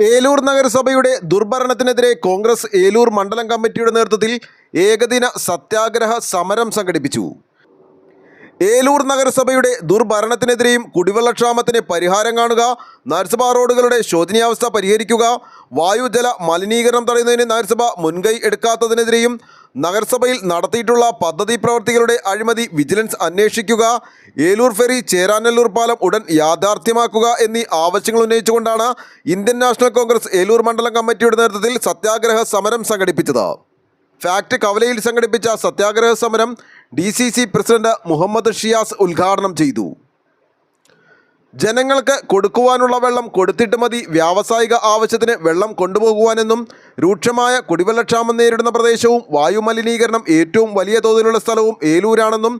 ഏലൂർ നഗരസഭയുടെ ദുർഭരണത്തിനെതിരെ കോൺഗ്രസ് ഏലൂർ മണ്ഡലം കമ്മിറ്റിയുടെ നേതൃത്വത്തിൽ ഏകദിന സത്യാഗ്രഹ സമരം സംഘടിപ്പിച്ചു. ഏലൂർ നഗരസഭയുടെ ദുർഭരണത്തിനെതിരെയും കുടിവെള്ളക്ഷാമത്തിന് പരിഹാരം കാണുക, നഗരസഭാ റോഡുകളുടെ ശോചനീയാവസ്ഥ പരിഹരിക്കുക, വായുജല മലിനീകരണം തടയുന്നതിന് നഗരസഭ മുൻകൈ എടുക്കാത്തതിനെതിരെയും നഗരസഭയിൽ നടത്തിയിട്ടുള്ള പദ്ധതി പ്രവൃത്തികളുടെ അഴിമതി വിജിലൻസ് അന്വേഷിക്കുക, ഏലൂർ ഫെറി ചേരാനെല്ലൂർ പാലം ഉടൻ യാഥാർത്ഥ്യമാക്കുക എന്നീ ആവശ്യങ്ങൾ ഉന്നയിച്ചുകൊണ്ടാണ് ഇന്ത്യൻ നാഷണൽ കോൺഗ്രസ് ഏലൂർ മണ്ഡലം കമ്മിറ്റിയുടെ നേതൃത്വത്തിൽ സത്യാഗ്രഹ സമരം സംഘടിപ്പിച്ചത്. ഫാക്ട് കവലയിൽ സംഘടിപ്പിച്ച സത്യാഗ്രഹ സമരം DCC പ്രസിഡന്റ് മുഹമ്മദ് ഷിയാസ് ഉദ്ഘാടനം ചെയ്തു. ജനങ്ങൾക്ക് കൊടുക്കുവാനുള്ള വെള്ളം കൊടുത്തിട്ട് മതി വ്യാവസായിക ആവശ്യത്തിന് വെള്ളം കൊണ്ടുപോകുവാനെന്നും രൂക്ഷമായ കുടിവെള്ളക്ഷാമം നേരിടുന്ന പ്രദേശവും വായുമലിനീകരണം ഏറ്റവും വലിയ തോതിലുള്ള സ്ഥലവും ഏലൂരാണെന്നും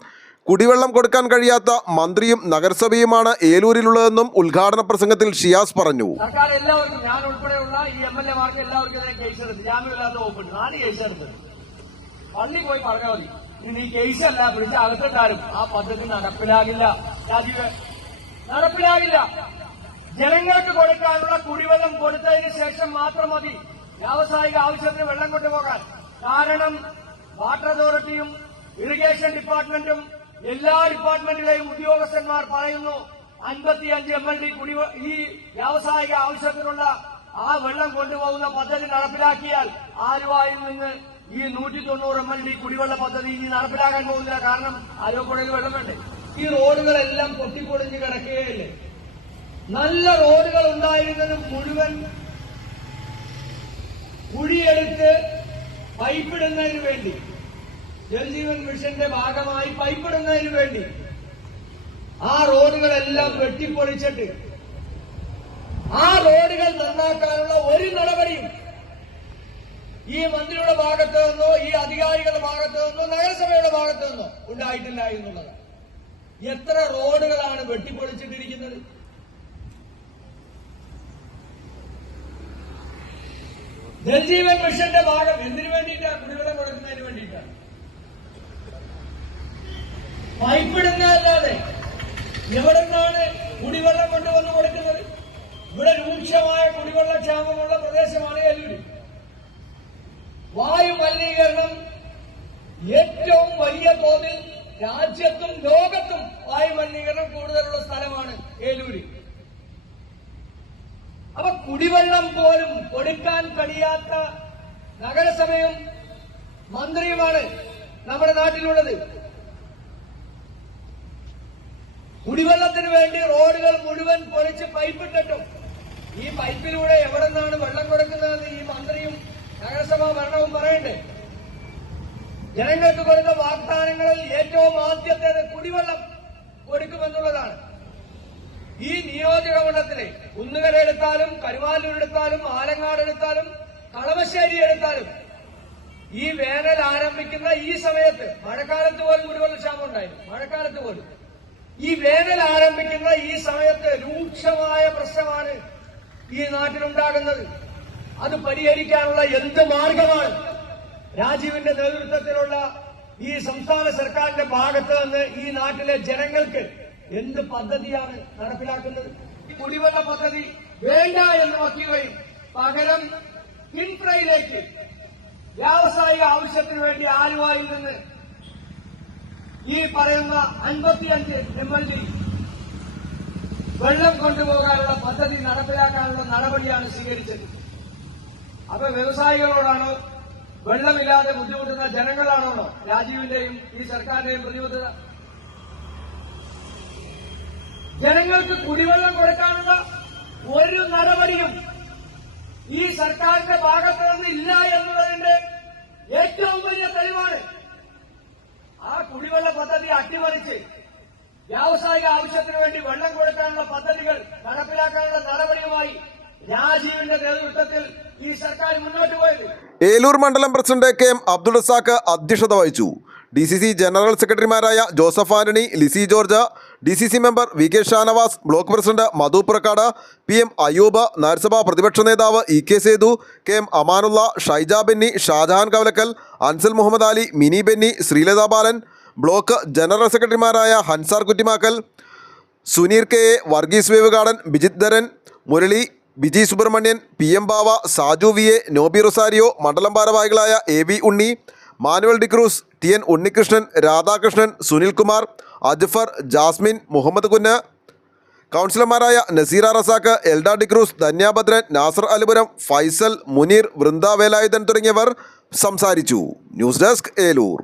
കുടിവെള്ളം കൊടുക്കാൻ കഴിയാത്ത മന്ത്രിയും നഗരസഭയുമാണ് ഏലൂരിലുള്ളതെന്നും ഉദ്ഘാടന പ്രസംഗത്തിൽ ഷിയാസ് പറഞ്ഞു. പള്ളി പോയി പറഞ്ഞാൽ മതി, ഇനി ഈ കേസല്ല പിടിച്ച് അകത്തിട്ടാലും ആ പദ്ധതി നടപ്പിലാകില്ല. രാജീവ്, നടപ്പിലാകില്ല. ജനങ്ങൾക്ക് കൊടുക്കാനുള്ള കുടിവെള്ളം കൊടുത്തതിന് ശേഷം മാത്രം മതി വ്യാവസായിക ആവശ്യത്തിന് വെള്ളം കൊണ്ടുപോകാൻ. കാരണം വാട്ടർ അതോറിറ്റിയും ഇറിഗേഷൻ ഡിപ്പാർട്ട്മെന്റും എല്ലാ ഡിപ്പാർട്ട്മെന്റിലെയും ഉദ്യോഗസ്ഥന്മാർ പറയുന്നു 55 MLD ഈ വ്യാവസായിക ആവശ്യത്തിനുള്ള ആ വെള്ളം കൊണ്ടുപോകുന്ന പദ്ധതി നടപ്പിലാക്കിയാൽ ആലുവായിൽ നിന്ന് ഈ 190 MLD കുടിവെള്ള പദ്ധതി ഇനി നടപ്പിലാക്കാൻ പോകുന്നില്ല. കാരണം ആലുവപ്പുഴയിൽ വെള്ളം വേണ്ടേ? ഈ റോഡുകളെല്ലാം പൊട്ടിപ്പൊളിഞ്ഞ് കിടക്കുകയല്ലേ. നല്ല റോഡുകൾ ഉണ്ടായിരുന്നത് മുഴുവൻ കുഴിയെടുത്ത് പൈപ്പിടുന്നതിന് വേണ്ടി, ജൽജീവൻ മിഷന്റെ ഭാഗമായി പൈപ്പിടുന്നതിന് വേണ്ടി ആ റോഡുകളെല്ലാം വെട്ടിപ്പൊളിച്ചിട്ട് ആ റോഡുകൾ നന്നാക്കാനുള്ള ഒരു നടപടിയും ഈ മന്ത്രിയുടെ ഭാഗത്ത് നിന്നോ ഈ അധികാരികളുടെ ഭാഗത്ത് നിന്നോ നഗരസഭയുടെ ഭാഗത്ത് നിന്നോ ഉണ്ടായിട്ടില്ല എന്നുള്ളതാണ്. എത്ര റോഡുകളാണ് വെട്ടിപ്പൊളിച്ചിട്ടിരിക്കുന്നത്? ജൽജീവൻ മിഷന്റെ ഭാഗം എന്തിനു വേണ്ടിയിട്ടാണ്? കുടിവെള്ളം കൊടുക്കുന്നതിന് വേണ്ടിയിട്ടാണ്. പൈപ്പിടുന്നതല്ലാതെ എവിടെ നിന്നാണ് കുടിവെള്ളം കൊണ്ടുവന്ന് കൊടുക്കുന്നത്? ഇവിടെ രൂക്ഷമായ കുടിവെള്ളക്ഷാമമുള്ള പ്രദേശമാണ് ഏലൂര്. വായുമലിനീകരണം ഏറ്റവും വലിയ തോതിൽ രാജ്യത്തും ലോകത്തും വായുമലിനീകരണം കൂടുതലുള്ള സ്ഥലമാണ് ഏലൂര്. അപ്പൊ കുടിവെള്ളം പോലും കൊടുക്കാൻ കഴിയാത്ത നഗരസഭയും മന്ത്രിയുമാണ് നമ്മുടെ നാട്ടിലുള്ളത്. കുടിവെള്ളത്തിന് വേണ്ടി റോഡുകൾ മുഴുവൻ പൊളിച്ച് പൈപ്പിട്ടിട്ടും ഈ പൈപ്പിലൂടെ എവിടെ നിന്നാണ് വെള്ളം കൊടുക്കുന്നതെന്ന് ഈ മന്ത്രിയും നഗരസഭാ ഭരണവും പറയണ്ടേ? ജനങ്ങൾക്ക് കൊടുത്ത വാഗ്ദാനങ്ങളിൽ ഏറ്റവും ആദ്യത്തേത് കുടിവെള്ളം കൊടുക്കുമെന്നുള്ളതാണ്. ഈ നിയോജക മണ്ഡലത്തിലെ കുന്നുകര എടുത്താലും കരുവാലൂർ എടുത്താലും ആലങ്ങാട് എടുത്താലും കളമശ്ശേരി എടുത്താലും ഈ വേനൽ ആരംഭിക്കുന്ന ഈ സമയത്ത്, മഴക്കാലത്ത് പോലും കുടിവെള്ളക്ഷാമം ഉണ്ടായിരുന്നു. മഴക്കാലത്ത് പോലും ഈ വേനൽ ആരംഭിക്കുന്ന ഈ സമയത്ത് രൂക്ഷമായ പ്രശ്നമാണ് ഈ നാട്ടിലുണ്ടാകുന്നത്. അത് പരിഹരിക്കാനുള്ള എന്ത് മാർഗമാണ് രാജീവിന്റെ നേതൃത്വത്തിലുള്ള ഈ സംസ്ഥാന സർക്കാരിന്റെ ഭാഗത്ത് നിന്ന് ഈ നാട്ടിലെ ജനങ്ങൾക്ക് എന്ത് പദ്ധതിയാണ് നടപ്പിലാക്കുന്നത്? ഈ കുടിവെള്ള പദ്ധതി വേണ്ട എന്ന് വയ്ക്കുകയും പകരം കിൻഫ്രയിലേക്ക് വ്യാവസായിക ആവശ്യത്തിന് വേണ്ടി ആലുവായിൽ നിന്ന് ഈ പറയുന്ന 55 MLD വെള്ളം കൊണ്ടുപോകാനുള്ള പദ്ധതി നടപ്പിലാക്കാനുള്ള നടപടിയാണ് സ്വീകരിച്ചത്. അപ്പൊ വ്യവസായികളോടാണോ, വെള്ളമില്ലാതെ ബുദ്ധിമുട്ടുന്ന ജനങ്ങളാണോ രാജീവിന്റെയും ഈ സർക്കാരിന്റെയും പ്രതിബദ്ധത? ജനങ്ങൾക്ക് കുടിവെള്ളം കൊടുക്കാനുള്ള ഒരു നടപടിയും ഈ സർക്കാരിന്റെ ഭാഗത്ത് നിന്ന് ഇല്ല എന്നുള്ളതിന്റെ ഏറ്റവും വലിയ തെളിവാണ്. ആ കുടിവെള്ള പദ്ധതി അട്ടിമറിച്ച് വ്യാവസായിക ആവശ്യത്തിന് വേണ്ടി വെള്ളം കൊടുക്കാനുള്ള പദ്ധതികൾ നടപ്പിലാക്കാനുള്ള നടപടിയുമായി രാജീവിന്റെ നേതൃത്വത്തിൽ ഈ സർക്കാർ മുന്നോട്ട് പോയത്. ഏലൂർ മണ്ഡലം പ്രസിഡന്റ് KM അബ്ദുൾ റസാഖ് അധ്യക്ഷത വഹിച്ചു. DCC ജനറൽ സെക്രട്ടറിമാരായ Joseph Antony, Lissy George, DCC member VK Shanavas, block president Madhu Purakkad, PM Ayyub, നഗരസഭാ പ്രതിപക്ഷ നേതാവ് EK Sethu, KM Amanulla, Shaija Benny, Shajahan Kavalakkal, Ansal Muhammad Ali, Mini Benny, Sreelatha Balan, block general സെക്രട്ടറിമാരായ Hansar Kuttimakkal, Suneer KA, Varghese Vevukadan, Bijith Dharan, Murali, Biji Subrahmanyan, PM Bava, Saju VA, Noby Rosario, മണ്ഡലം ഭാരവാഹികളായ AV Unni, Manuel D'Cruz, TN Unnikrishnan, Radhakrishnan, Sunilkumar, Ajfar, Jasmine, Muhammad കുന്ന്, കൗൺസിലർമാരായ നസീറ റസാക്ക്, എൽഡ ഡിക്രൂസ്, ധന്യാഭദ്രൻ, നാസർ അലിപുരം, ഫൈസൽ, മുനീർ, വൃന്ദ വേലായുധൻ തുടങ്ങിയവർ സംസാരിച്ചു. News desk, Eloor.